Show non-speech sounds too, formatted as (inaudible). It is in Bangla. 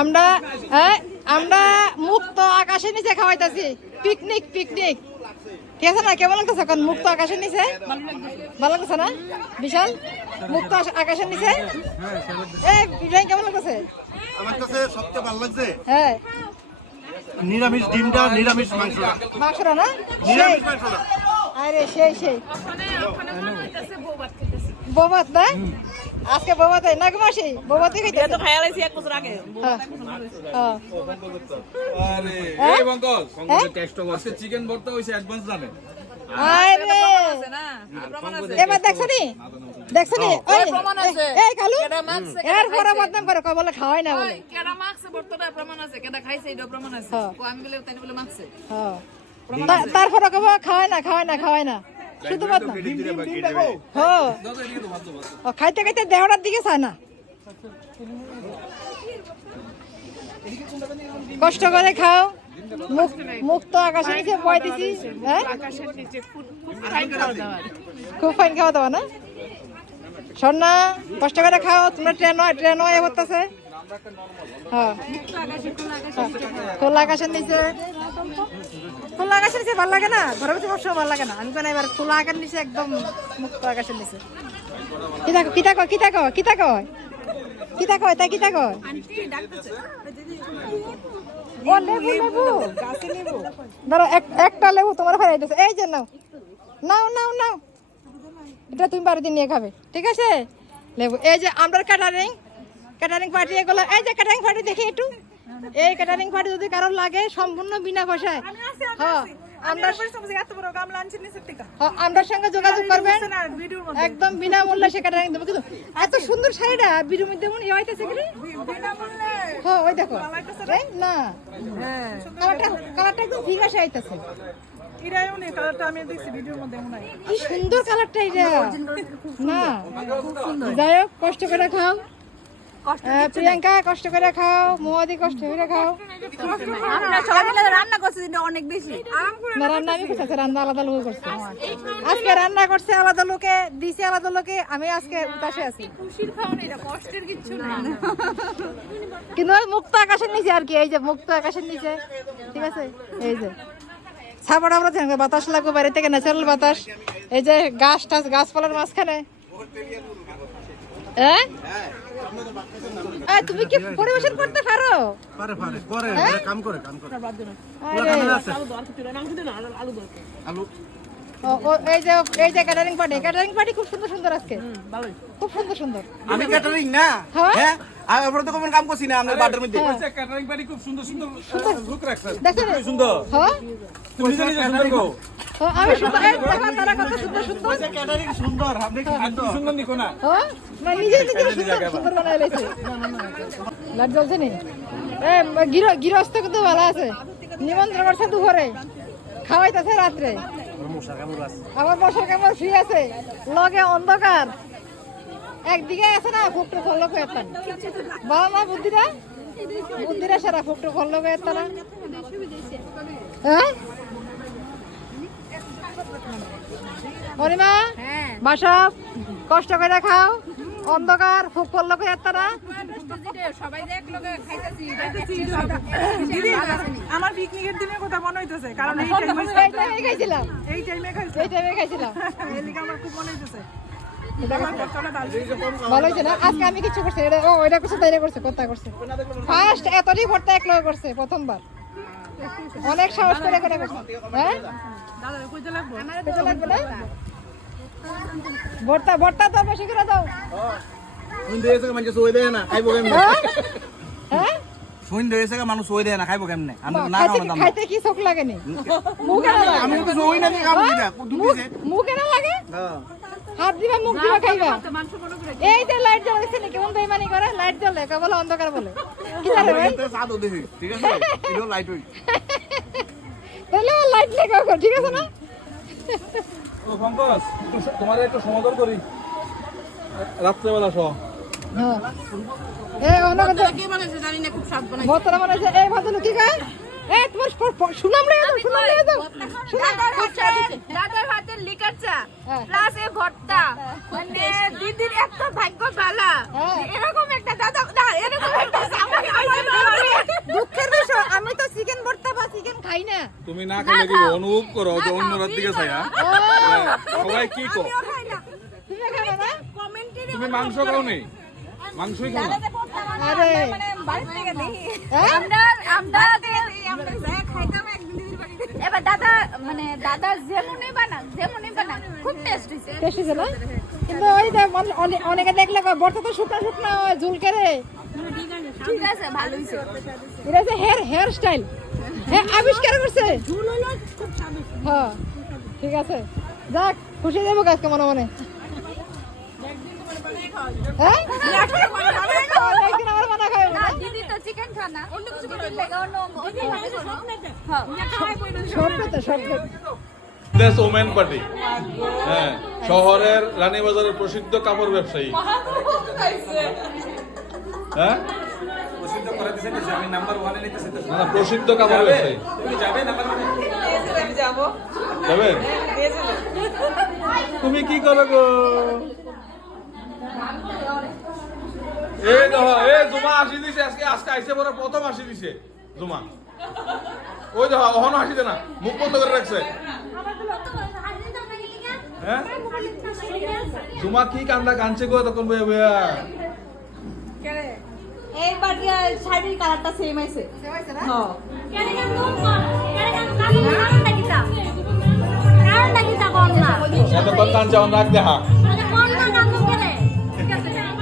আমরা হ্যাঁ আমরা মুক্ত আকাশের নিচে খাওয়াইতাছি। পিকনিক পিকনিক ঠিক আছে না? কেমন লাগতেছে এখন? মুক্ত আকাশের নিচে? ভালো লাগতেছে না? বিশাল। মুক্ত আকাশের নিচে? এই কেমন লাগতেছে? আমার কাছে সবচেয়ে ভালো লাগছে হ্যাঁ। নিরামিষ ডিমটা নিরামিষ মাংসটা। মাংসটা না? সেই। নিরামিষ মাংসটা। আরে সেই সেই। ববাত না? আজকে ববাতে না গো মাসি ববাতে খাইতেছে তো খাইয়া লাইছি এক বছর আগে। হ্যাঁ হ্যাঁ। আরে হ্যাঁ? এই বঙ্কজ হ্যাঁ? টেস্ট আজকে চিকেন ভর্তা হইছে অ্যাডভান্স জানে আরে না? প্রমাণ আছে। এবার দেখছ নি? দেখছ নি? ওই এই কালু এর পরে বদনাম করে কয় বলে খাওয়াই না বলে। কেডা মাখছে বর্তমানে প্রমাণ আছে। কেডা খাইছে এটা প্রমাণ আছে। ও আমি বলে তাই বলে মাখছে। হ্যাঁ। তারপরে কব খাওয়াই না খাওয়াই না খাওয়াই না। শুধু বদনাম হ্যাঁ। ও খাইতে খাইতে দেহটার দিকে চায় না। কষ্ট করে খাও। মুখ মুখ তো আকাশের নিচে বয় দিছি হ্যাঁ? খুব ফাইন খাওয়া দাওয়া না? সন্না কষ্ট করে খাও তোমরা ট্রেন হয় ট্রেন এ হতেছে হ্যাঁ। খোলা আকাশের নিচে। খোলা আকাশের নিচে ভালো লাগে না? ঘরের ভিতরে সবসময় ভালো লাগে না। আমি কেন এবার খোলা আকাশের নিচে একদম মুক্ত আকাশের নিচে। কিতা কিতা কয় কিতা কয় কিতা কয় কিতা কয় তাই কিতা কয় ও লেবু লেবু ধরো এক- একটা লেবু তোমার ফেরাই দিচ্ছে এই যে নাও। নাও নাও নাও। এটা তুমি বাড়িতে নিয়ে খাবে। ঠিক আছে? লেবু এই যে আমরা ক্যাটারিং ক্যাটারিং পার্টি এগুলো এই যে ক্যাটারিং পার্টি দেখি একটু। এই ক্যাটারিং পার্টি যদি কারোর লাগে সম্পূর্ণ বিনা পয়সায়। হ্যাঁ আমরা হ্যাঁ, সঙ্গে যোগাযোগ করবেন। একদম বিনামূল্যে সে ক্যাটারিং দেবো। কিন্তু এত সুন্দর শাড়িটা বিরুর মধ্যে মনে হয় হইতেছে কি হ্যাঁ ওই দেখো। না। কালারটা কালারটা একদম ফিগাসে আইতেছে কি। সুন্দর কালারটা এটা। না। যাই হোক কষ্ট করে খাও। প্রিয়াঙ্কা কষ্ট করে খাও মোয়াদি কষ্ট করে খাও। রান্না করছি কিন্তু অনেক বেশি। না রান্না আমি করতেছি রান্না আলাদা লোকে করছে। আজকে রান্না করছে আলাদা লোকে দিছে আলাদা লোকে আমি আজকে উতাসে আছি। খুশির খাওয়া এটা কষ্টের কিছু না কিন্তু মুক্ত আকাশের নিচে আর কি এই যে মুক্ত আকাশের নিচে ঠিক আছে? এই যে। ছাপড়া আমরা বাতাস লাগবে বাইরে থেকে ন্যাচারাল বাতাস। এই যে গাছ টাছ গাছপালার মাঝখানে। হ্যাঁ? তুমি কি পরিবেশন করতে পারো? পারে পারে করে হ্যাঁ? কাম করে কাম করে। আলু আলু? এই যে এই যে ক্যাটারিং পার্টি ক্যাটারিং পার্টি খুব সুন্দর সুন্দর আজকে। খুব সুন্দর সুন্দর। আমি ক্যাটারিং না? হ্যাঁ? হ্যাঁ? আপনার তো কোনো কাম করছি না আপনার বার্থডের মধ্যে। ক্যাটারিং পার্টি খুব সুন্দর সুন্দর লুক রাখছে। দেখছেন? সুন্দর। হ্যাঁ? তুমি নিজে নিজে সুন্দর গো আমি সুন্দর এই দেখো তারা কত সুন্দর সুন্দর। ক্যাটারিং সুন্দর আপনি কি সুন্দর? নিকো না। হ্যাঁ? না নিজে নিজে সুন্দর সুন্দর বানাই লাইছে লাইট জ্বলছে নি? এ গির গৃহস্থ কিন্তু ভালো আছে। নিমন্ত্রণ করছে দুপুরে। খাওয়াইতেছে রাত্রে। আমার বসার কামড় ফ্রি আছে। লগে অন্ধকার। একদিকে আছে না ফুকটু ফল করে একটা। ভালো না বুদ্ধিটা বুদ্ধিটা সারা ফুকটু ফল করে একটা না। হ্যাঁ? অনিমা বাসা কষ্ট করে খাও। অন্ধকার ফুক ফল করে একটা না। আমার পিকনিকের দিনের কথা মনে হইতেছে কারণ এই টাইমে খাইছিলাম। এই টাইমে খাইছে এই টাইমে খাইছিলাম। এই (laughs) আমার খুব মনে হইতেছে। আমার কষ্টটা ডাল ভালো হয়েছে না? আজকে আমি কিছু করছি এটা ও এটা করছে তাইরা করছে কথা করছে? ফার্স্ট এতটি ভর্তা এক লোক করছে প্রথমবার। অনেক সাহস করে করে করছে। হ্যাঁ? দাদা কইতে লাগবো? লাগবে না? ভর্তা ভর্তা তো বেশি করে দাও। সন্ধ্যে হয়েছে মানুষ সই দেয় না খাইবো কেমনে? সন্ধ্যে হয়েছে মানুষ সই দেয় না খাইবো কেমনে? আমি তো না খাইতে দাম খাইতে কি চোখ লাগেনি মুখে না লাগে? আমি তো সই না দিয়ে খাব মুখ মুখে না লাগে? হ্যাঁ। হাত দিবা মুখ দিবা খাইবা? এই যে লাইট জ্বলাইছে না? কেমন বেইমানি করে? লাইট জ্বলে কেবল অন্ধকার বলে। কি জানে ভাই? সাদো দেখি। ঠিক আছে? লাইট হই। তাহলে লাইট লেগাও গো, ঠিক আছে না? ও পঙ্কজ তোমার একটু সমাদর করি। রাত্রেবেলা সহ (laughs) আমি তো চিকেন ভর্তা বা চিকেন খাই না। তুমি না খেলে কি অনুভব করো যে অন্য রাত দিকে সবাই কি কো? তুমি মাংস খাও নেই মাংসই আরে। মানে বাড়ি থেকে দেখি হ্যাঁ? আমরা আমরা আমরা যা খাইতাম একদিন এবার দাদা মানে দাদা যেমনই বানাক যেমনই বানাক খুব টেস্ট হয়েছে টেস্ট হয়েছে না? কিন্তু ওই যে অনেকে দেখলে বর্তা তো শুকনো শুকনো ঝুল করে ঠিক আছে ভালো এটা হেয়ার হেয়ার স্টাইল হ্যাঁ আবিষ্কার করছে। হ্যাঁ ঠিক আছে। যাক খুশি দেবো আজকে মনে মনে। Women party. হ্যাঁ শহরের রানীবাজারের প্রসিদ্ধ কাপড় ব্যবসায়ী। হ্যাঁ? প্রসিদ্ধ কাপড় ব্যবসায়ী। যাবেন? তুমি কি করো গো? এই দেখো এই জুমা আসি দিছে আজকে আজকে আইসে পরে প্রথম আসি দিছে জুমা ওই দেখো অহনো আসিছে না মুখ বন্ধ করে রাখছে হ্যাঁ জুমা কি কান্দা কানছে গো তখন বইয়া বইয়া এইবার শাড়ির কালারটা সেম আছে দেখা